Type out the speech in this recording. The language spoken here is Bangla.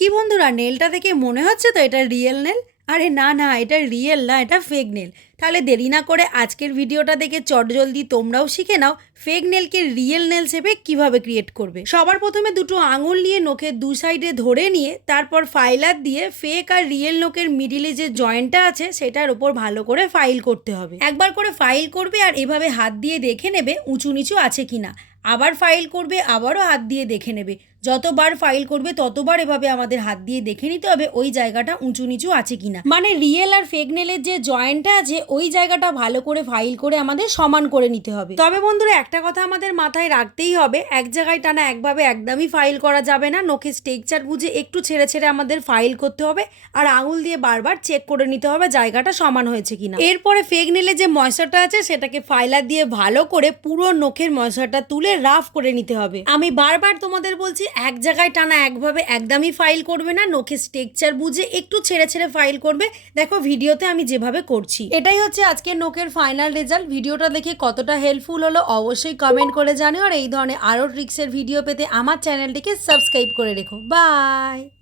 কি বন্ধুরা, নেলটা দেখে মনে হচ্ছে তো এটা রিয়েল নেল? আরে না না, এটা রিয়েল না, এটা ফেক নেল। তাহলে দেরি না করে আজকের ভিডিওটা দেখে চটজলদি তোমরাও শিখে নাও ফেক নেলকে রিয়েল নেল শেপে কিভাবে ক্রিয়েট করবে। সবার প্রথমে দুটো আঙুল নিয়ে নখের দু সাইডে ধরে নিয়ে তারপর ফাইলার দিয়ে ফেক আর রিয়েল নখের মিডিলে যে জয়েন্টটা আছে সেটার উপর ভালো করে ফাইল করতে হবে। একবার করে ফাইল করবে আর এভাবে হাত দিয়ে দেখে নেবে উঁচু নিচু আছে কিনা। আবার ফাইল করবে, আবারও হাত দিয়ে দেখে নেবে। যতবার ফাইল করবে ততবার এভাবে আমাদের হাত দিয়ে দেখে নিতে হবে ওই জায়গাটা উঁচু নিচু আছে কিনা। মানে রিয়েল আর ফেক নেলের যে জয়েন্টটা আছে ওই জায়গাটা ভালো করে ফাইল করে আমাদের সমান করে নিতে হবে। তবে বন্ধুরা, একটা কথা আমাদের মাথায় রাখতেই হবে, এক জায়গায় টানা একভাবে একদমই ফাইল করা যাবে না। নখের স্ট্রেকচার বুঝে একটু ছেড়ে ছেড়ে আমাদের ফাইল করতে হবে আর আঙুল দিয়ে বারবার চেক করে নিতে হবে জায়গাটা সমান হয়েছে কিনা। এরপরে ফেক নেলে যে ময়শ্চারটা আছে সেটাকে ফাইলার দিয়ে ভালো করে পুরো নখের ময়শ্চারটা তুলে রাফ করে নিতে হবে। আমি বারবার তোমাদের বলছি, এক জায়গায় টানা একভাবে একদমই ফাইল করবে না, নখের স্ট্রেকচার বুঝে একটু ছেড়ে ছেড়ে ফাইল করবে। দেখো ভিডিওতে আমি যেভাবে করছি। এটাই হচ্ছে আজকের নখের ফাইনাল রেজাল্ট। ভিডিওটা দেখে কতটা হেল্পফুল হলো অবশ্যই কমেন্ট করে জানিও। আর এই ধরনের আরও ট্রিক্সের ভিডিও পেতে আমার চ্যানেলটিকে সাবস্ক্রাইব করে রেখো। বাই।